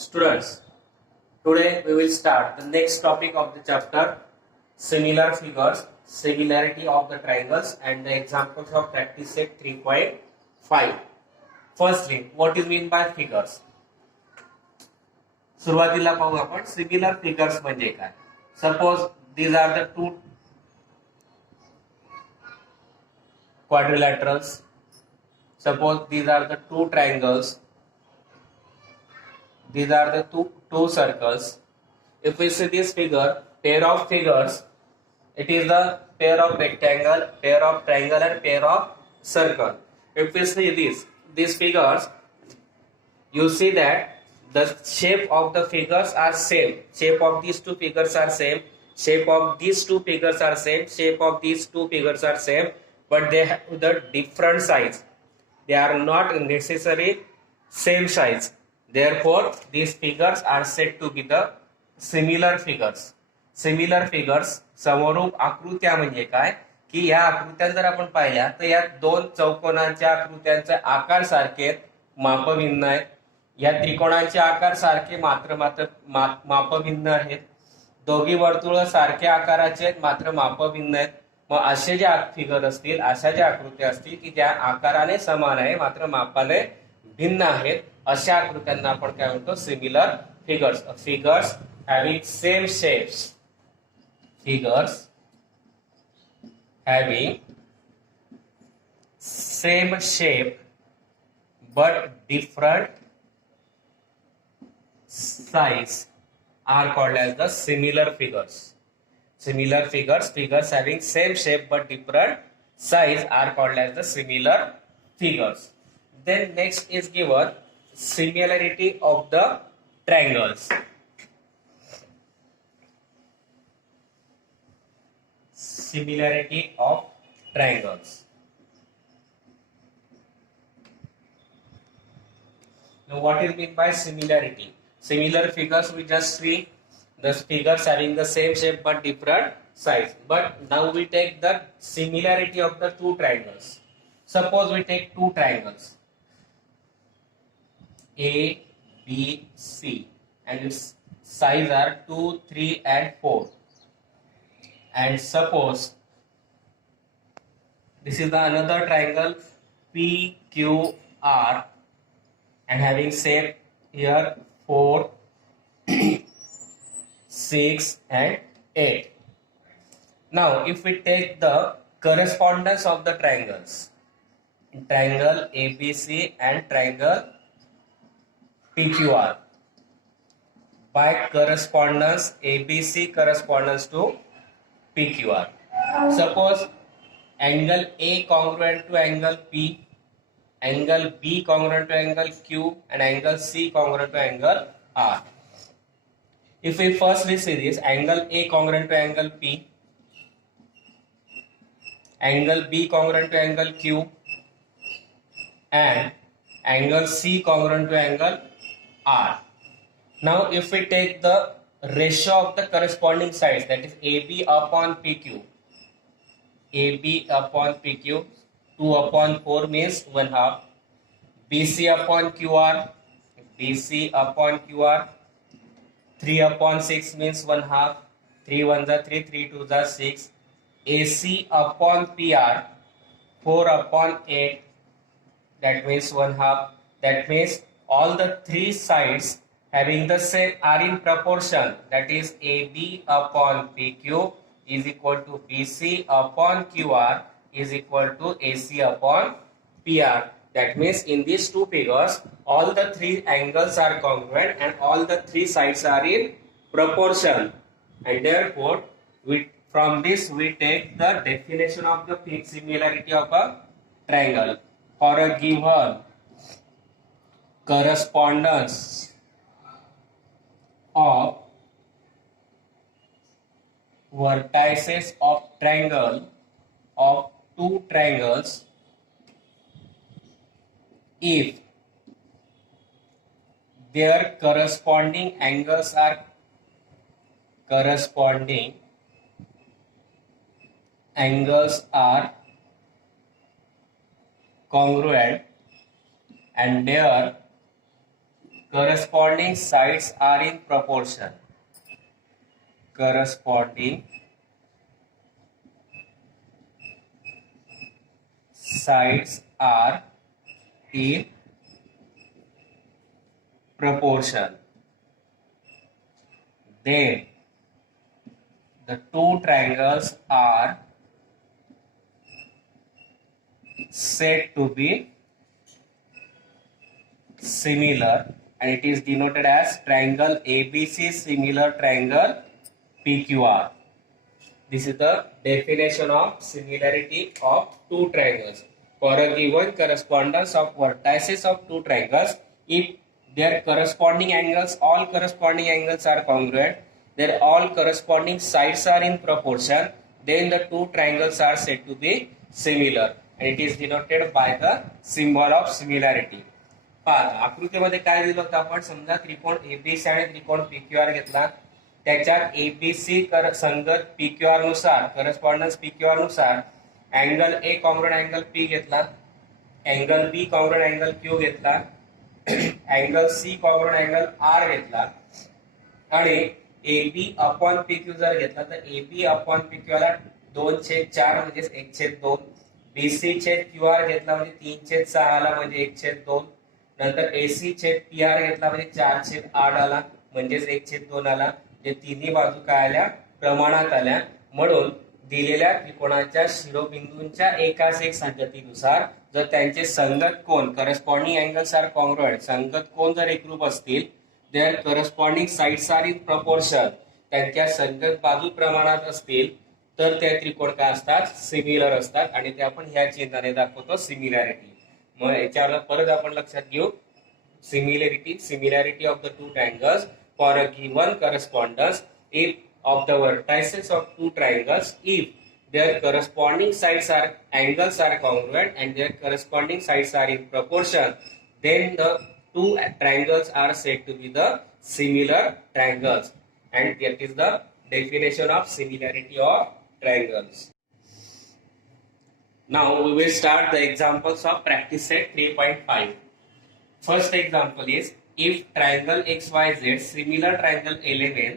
Students, today we will start the next topic of the chapter, similar figures, similarity of the triangles and the examples of practice set 3.5. Firstly, what is mean by figures? सुरुवातीला पाहू आपण similar figures म्हणजे काय. Suppose these are the two quadrilaterals. Suppose these are the two triangles. These are the two circles. If we see this figure, pair of figures, it is the pair of rectangle, pair of triangle and pair of circle. If we see these figures, you see that the shape of the figures are same. Shape of these two figures are same. Shape of these two figures are same. Shape of these two figures are same, but they have the different size. They are not necessarily same size. Therefore, these figures are said to be the similar figures. Similar figures, समरूप आकृत्या म्हणजे काय की या आकृत्या जर आपण पाहिल्या तर या दोन चौकोनांच्या आकृत्यांचे आकार सारखे आहेत, माप भिन्न आहेत. या त्रिकोणांचे आकार सारखे मात्र माप भिन्न आहेत. दोघी वर्तुळ सारख्या आकाराचे आहेत मात्र माप भिन्न आहेत. मग असे जे फिगर असतील, अशा ज्या आकृत्या असतील की त्या आकाराने समान आहे मात्र मापाने भिन्न आहेत, अशा आकृत्यांना आपण काय म्हणतो, similar figures. Figures having same shapes. Figures having same shape but different size are called as the similar figures. Similar figures, figures having same shape but different size are called as the similar figures. Then next is given similarity of the triangles. Similarity of triangles. Now, what is meant by similarity? Similar figures, we just see the figures having the same shape but different size. But now we take the similarity of the two triangles. Suppose we take two triangles A, B, C, and its size are 2, 3, and 4. And suppose this is the another triangle P, Q, R. And having shape here 4, 6 and 8. Now if we take the correspondence of the triangles, triangle ABC and triangle PQR, by correspondence ABC corresponds to PQR. Suppose angle A congruent to angle P, angle B congruent to angle Q, and angle C congruent to angle R. If we firstly see this, angle A congruent to angle P, angle B congruent to angle Q, and angle C congruent to angle R. Now if we take the ratio of the corresponding sides, that is AB upon PQ, AB upon PQ, 2 upon 4 means 1/2. BC upon QR, BC upon QR, 3 upon 6 means 1/2. 3 1s are 3, 3 2s are 6. AC upon PR, 4 upon 8, that means 1/2. That means all the three sides having the same are in proportion, that is AB upon PQ is equal to BC upon QR is equal to AC upon PR. That means in these two figures all the three angles are congruent and all the three sides are in proportion, and therefore from this we take the definition of the similarity of a triangle. For a given correspondence of vertices of triangle of two triangles, if their corresponding angles are congruent and their corresponding sides are in proportion. Corresponding sides are in proportion. Then the two triangles are said to be similar, and it is denoted as triangle ABC similar triangle PQR. This is the definition of similarity of two triangles. For a given correspondence of vertices of two triangles, if their corresponding angles, all corresponding angles are congruent, their all corresponding sides are in proportion, then the two triangles are said to be similar, and it is denoted by the symbol of similarity. आकृतीमध्ये काय दिलं होतं आपण, समजा त्रिकोण ABC आणि त्रिकोण PQR घेतला, त्याच्यात एबीसी संगत पीक्यूआर नुसार करस्पॉन्डन्स पीक्यूआर नुसार angle A congruent angle P घेतला, angle B congruent angle Q घेतला, angle C congruent angle R घेतला, आणि एबी अपॉन पीक्यू जर घेतला तर एबी अपॉन पीक्यू ला 2/4 म्हणजे 1/2, बीसी छेद क्यूआर घेतला म्हणजे 3/6 ला म्हणजे 1/2, नंतर एसी छेद पीआर घेतला म्हणजे 4/8 आला म्हणजेच 1/2 आला. जे तिन्ही बाजू काय आल्या, प्रमाणात आल्या. म्हणून दिलेल्या त्रिकोणाच्या शिरोबिंदूंच्या एकास एक संगतीनुसार जर त्यांचे संगत कोन करस्पॉन्डिंग अँगल्स आर कॉंग्रुएंट, संगत कोन जर एकरूप असतील, their corresponding sides are in proportion, त्यांच्या संगत बाजू प्रमाणात असतील, तर त्या त्रिकोण काय असतात, सिमिलर असतात, आणि ते आपण ह्या चिन्हाने दाखवतो सिमिलॅरिटी. मग याच्यावर परत आपण लक्षात घेऊ, similarity of the two triangles for a given correspondence if of the vertices of two triangles, if their corresponding sides are angles are congruent and their corresponding sides are in proportion, then the two triangles are said to be the similar triangles, and that is the definition of similarity of triangles. Now we will start the examples of practice set 3.5. First example is, if triangle XYZ similar triangle LMN,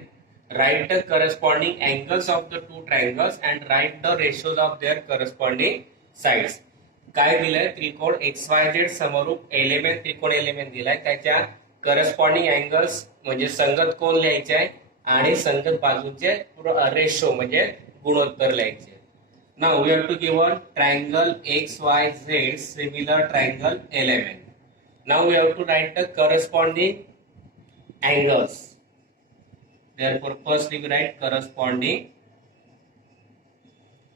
write the corresponding angles of the two triangles and write the ratios of their corresponding sides. काय दिलंय, त्रिकोण XYZ समरूप LMN त्रिकोण LMN दिलाय, त्याच्या corresponding angles म्हणजे संगत कोन लिहायचे आहे आणि संगत बाजूंचे रेशो म्हणजे गुणोत्तर लिहायचे. Now we have to give a triangle XYZ similar triangle LMN. Now we have to write the corresponding angles. Therefore, first we write corresponding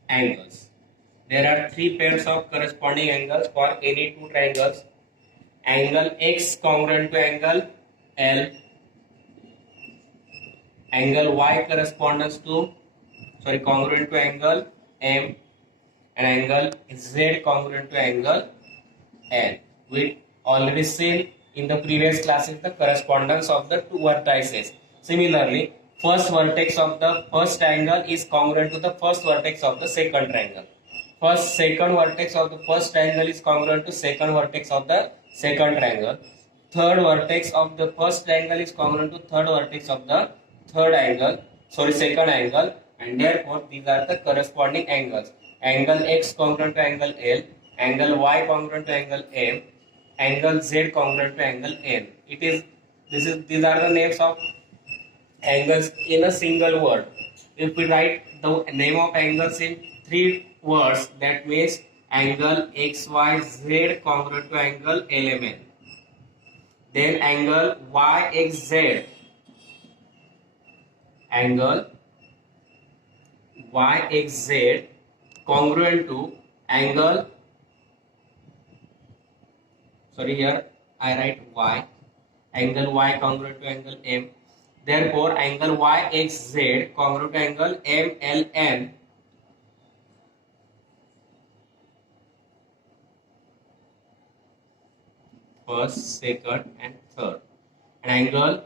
angles. There are three pairs of corresponding angles for any two triangles. Angle X congruent to angle L. Angle Y congruent to angle M, and angle Z congruent to angle N. We already seen in the previous classes the correspondence of the two vertices. Similarly, first vertex of the first triangle is congruent to the first vertex of the second triangle. Second vertex of the first triangle is congruent to second vertex of the second triangle. Third vertex of the first triangle is congruent to third vertex of the second angle, and therefore these are the corresponding angles. Angle X congruent to angle L, angle Y congruent to angle M, angle Z congruent to angle N. These are the names of angles in a single word. If we write the name of angles in three words, that means angle XYZ congruent to angle LMN. Then angle YXZ, angle YXZ congruent to angle, here I write Y, angle Y congruent to angle M. Therefore, angle YXZ congruent to angle MLN. First, second, and third. And angle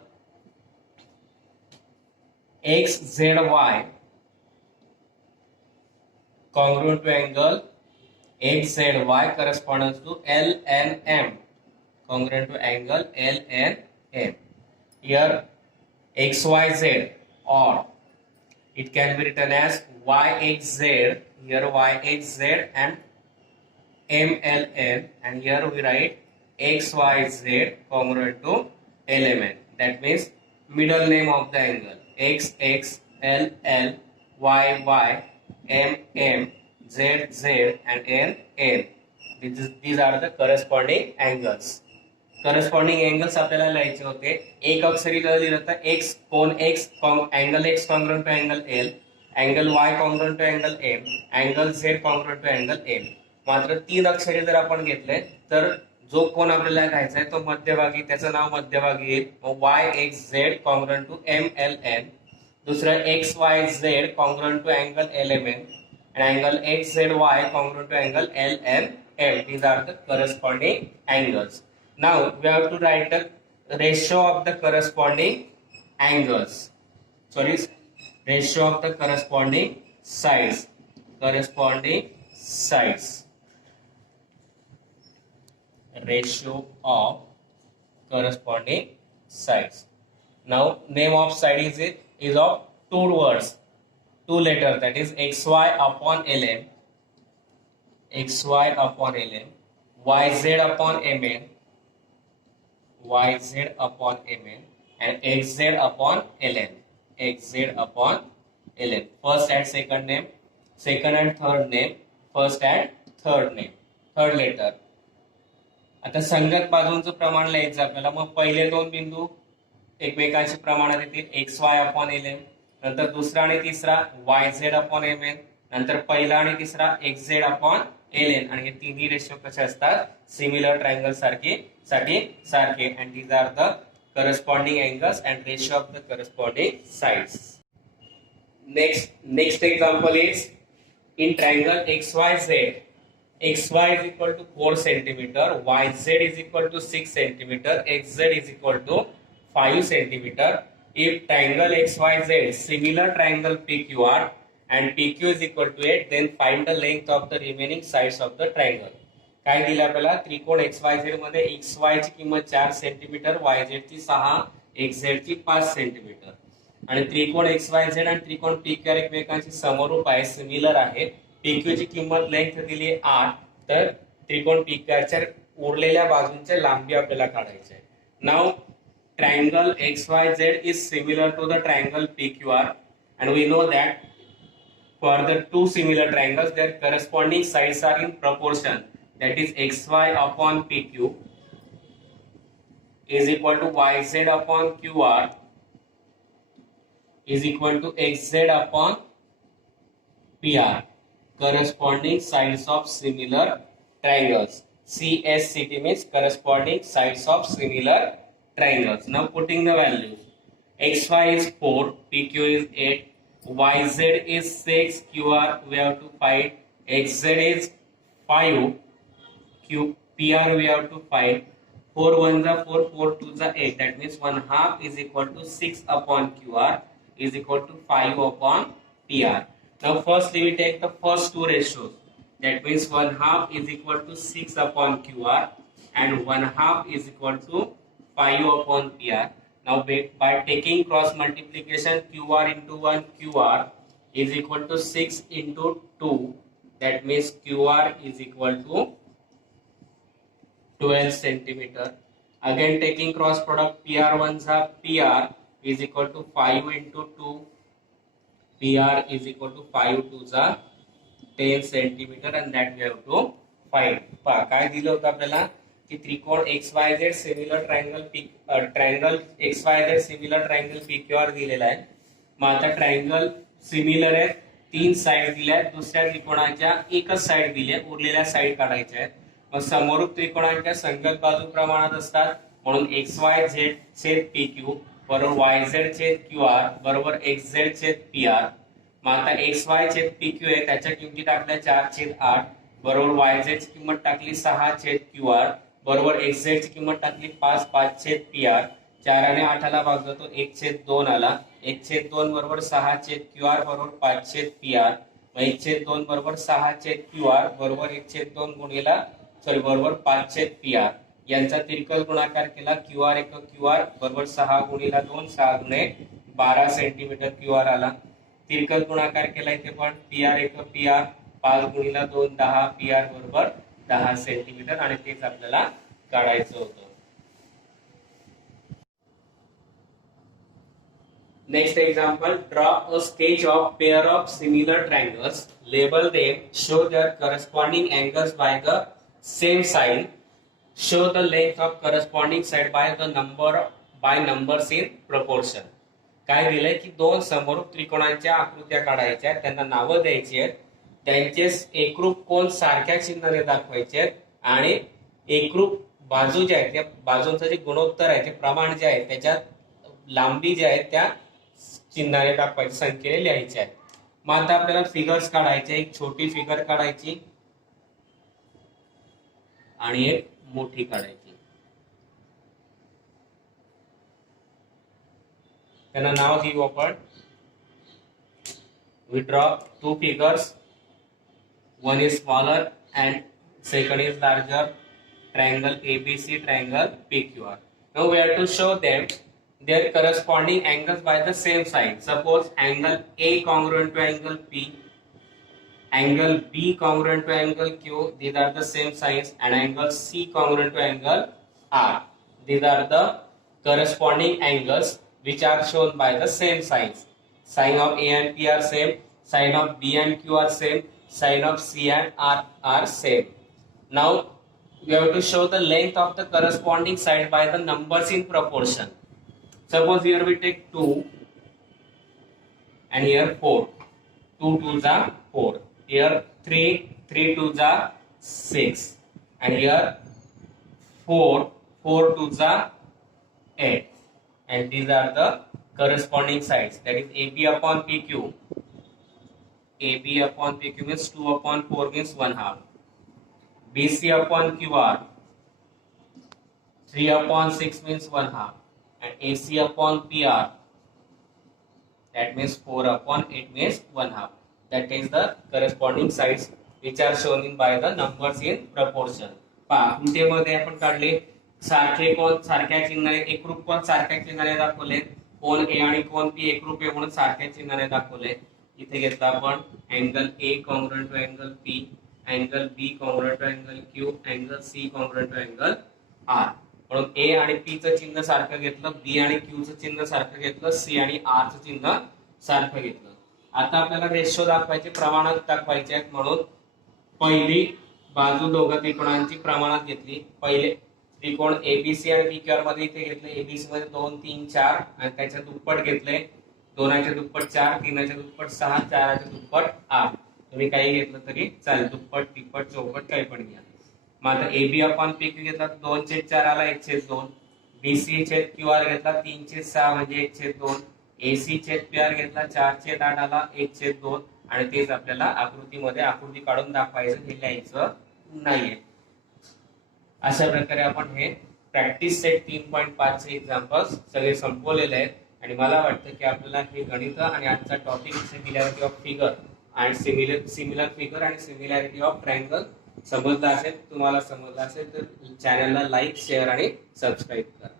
XZY congruent to angle XZY corresponds to LNM, congruent to angle LNM. M. Here XYZ, or it can be written as YXZ. Here YXZ and MLN, and here we write XYZ congruent to LMN. That means middle name of the angle XXLL YY MM ZZ and NN. These are the corresponding angles. Corresponding angles आपल्याला लिहायचे होते. एक अक्षरी लिहिलं तर X कोण X angle X congruent to angle L, angle Y congruent to angle M, angle Z congruent to angle M. मात्र 3 अक्षरी जर आपण घेतले तर जो कोण आपल्याला घ्यायचा आहे तो मध्यभागी, त्याचं नाव मध्यभागी येईल. Y X Z congruent to M L N, दुसरं X Y Z congruent to angle L M N, and angle XZY congruent to angle LMM. These are the corresponding angles. Now we have to write the ratio of the corresponding angles. Sorry, ratio of the corresponding sides. Corresponding sides. Ratio of corresponding sides. Now name of side is of 2 words. 2 letters, that is XY upon LM, XY upon LM, YZ upon MN, YZ upon MN, and XZ upon LN, XZ upon LN. First and second name, second and third name, first and third name, third letter. आता संगत बाजूंचं प्रमाण लिहायचं आपल्याला. मग पहिले 2 बिंदू एकमेकांशी प्रमाणात येतील XY upon LM, नंतर दुसरा आणि तिसरा YZ अपॉन MN, नंतर पहिला आणि तिसरा XZ अपॉन LN, आणि हे तिन्ही रेशो कसे असतात सिमिलर ट्रायंगल सारखे. And these are the corresponding angles and ratio of the corresponding sides. Next example is in triangle XYZ. XY is equal to 4 centimeter, YZ is equal to 6 centimeter, XZ is equal to 5 centimeter. If triangle XYZ similar triangle PQR and PQ is equal to 8, then find the length of the remaining sides of the triangle. काय दिलं आपल्याला, त्रिकोण XYZ मध्ये XY ची किंमत 4 centimetre, YZ ची 6, XZ ची 5 centimetre, आणि त्रिकोण XYZ आणि त्रिकोण PQR एकमेकांशी समरूप आहे, सिमिलर आहे. PQ ची किंमत लेंथ दिली आहे 8, तर त्रिकोण PQR च्या उरलेल्या बाजूंच्या लांबी आपल्याला काढायची आहे. Now triangle XYZ is similar to the triangle PQR, and we know that for the 2 similar triangles their corresponding sides are in proportion, that is XY upon PQ is equal to YZ upon QR is equal to XZ upon PR, corresponding sides of similar triangles. CSCT means corresponding sides of similar triangles. Now putting the values, XY is 4, PQ is 8, YZ is 6, QR we have to find, XZ is 5, PR we have to find. 4 1s are 4, 4 2s are 8, that means 1/2 is equal to 6 upon QR is equal to 5 upon PR. Now firstly we take the first 2 ratios, that means 1/2 is equal to 6 upon QR and 1/2 is equal to 5 upon PR. Now by taking cross multiplication, QR into 1 QR is equal to 6 into 2, that means QR is equal to 12 centimeter. Again taking cross product, PR 1s are PR is equal to 5 into 2, PR is equal to 5 2s are 10 centimeter, and that we have to find. काय दिलं होतं आपल्याला की त्रिकोण XYZ similar triangle XYZ similar triangle PQR दिलेला आहे. मग आता triangle similar आहे, 3 साइड दिल्या आहेत, दुसऱ्या त्रिकोणाच्या एकच साइड दिली आहे, उरलेल्या साइड काढायच्या आहेत. मग समरूप त्रिकोणांच्या संगत बाजू प्रमाणात असतात, म्हणून XYZ छेद PQ बरोबर YZ छेद QR बरोबर XZ छेद PR. मग आता XY छेद PQ आहे, त्याच्या किमती टाकल्या 4/8 बरोबर YZ ची किंमत टाकली 6/QR बरोबर XZ ची किंमत टाकली 5/PR. 4 आणि 8 ला भाग जातो, 1/2 आला, 1/2 बरोबर 6/QR बरोबर 5/PR. 1/2 बरोबर 6/QR बरोबर 1/2 गुणिला बरोबर 5/PR. यांचा तिरकस गुणाकार केला QR एक QR बरोबर 6 गुणिला 2 6 गुणे 12 सेंटीमीटर QR आला. तिरकस गुणाकार केला इथे पण PR एक PR 5 गुणिला 2 10 PR बरोबर 10 सेंटीमीटर आणि तेच आपल्याला काढायचं होतं. Next example, draw a sketch of pair of similar triangles, label them, show their corresponding angles by the same sign, show the length of corresponding side by numbers in proportion. काय दिलंय की दोन समरूप त्रिकोणांच्या आकृत्या काढायच्या आहेत, त्यांना नावं द्यायची आहेत, त्यांचे एकरूप कोण सारख्या चिन्हाने दाखवायचे आहेत आणि एकरूप बाजू ज्या आहेत त्या बाजूंचं जे गुणोत्तर आहे ते प्रमाण जे आहे त्याच्यात लांबी ज्या आहेत त्या चिन्हाने दाखवायची संख्येने लिहायचे आहेत. मग आता आपल्याला फिगर्स काढायचे, एक छोटी फिगर काढायची आणि एक मोठी काढायची. त्यांना नाव देऊ आपण. We draw two figures, one is smaller and second is larger, triangle ABC, triangle PQR. Now we have to show them their corresponding angles by the same side. Suppose angle A congruent to angle P, angle B congruent to angle Q, these are the same sides, and angle C congruent to angle R. These are the corresponding angles which are shown by the same sides. Sine of A and P are same, sine of B and Q are same, sine of C and R are same. Now we have to show the length of the corresponding side by the numbers in proportion. Suppose here we take 2 and here 4. 2 2s are 4. Here 3, 3 2s are 6. And here 4, 4 2s are 8. And these are the corresponding sides. That is AB upon PQ. AB upon PQ means 2 upon 4 means 1/2. BC upon QR. 3 upon 6 means 1/2. And AC upon PR, that means 4 upon 8 means 1/2. That is the corresponding sides which are shown in by the numbers in proportion. आकृतीमध्ये आपण काढले सारखे कोण सारख्या चिन्हाने, एकरूप कोण सारख्या चिन्हाने दाखवले, कोण A आणि कोण P एकरूप आहे म्हणून सारख्या चिन्हाने दाखवले. इथे घेतला आपण angle A congruent to angle P, angle B congruent to angle Q, angle C congruent to angle R. म्हणून A आणि P चं चिन्ह सारखं घेतलं, B आणि Q चं चिन्ह सारखं घेतलं, C आणि R चं चिन्ह सारखं घेतलं. आता आपल्याला रेशो दाखवायचे, प्रमाणात दाखवायचे आहेत म्हणून पहिली बाजू दोघं त्रिकोणांची प्रमाणात घेतली. पहिले त्रिकोण ABC आणि PQR मध्ये इथे घेतले. ABC मध्ये 2 3 4 आणि त्याच्या दुप्पट घेतले. 2च्या दुप्पट 4, 3च्या दुप्पट 6, 4च्या दुप्पट 8. तुम्ही काही घेतलं तरी चालेल, दुप्पट तिप्पट चौपट काही पण घ्या. मग आता AB अपॉन PQ घेतला 2/4 आला 1/2. BC छेद QR घेतला 3/6 म्हणजे 1/2. AC छेद PR घेतला 4/8 आला 1/2. आणि तेच आपल्याला आकृतीमध्ये आकृती काढून दाखवायचं, हे लिहायचं नाहीये. अशा प्रकारे आपण हे प्रॅक्टिस सेट 3.5 चे एक्झाम्पल्स सगळे संपवलेले आहेत. आणि मला वाटतं की आपल्याला हे गणित आणि आजचा टॉपिक सिमिलॅरिटी ऑफ फिगर आणि सिमिलर फिगर आणि सिमिलॅरिटी ऑफ ट्रायंगल समजला असेल. तुम्हाला समजला असेल तर चॅनलला लाईक, शेअर आणि सबस्क्राईब करा.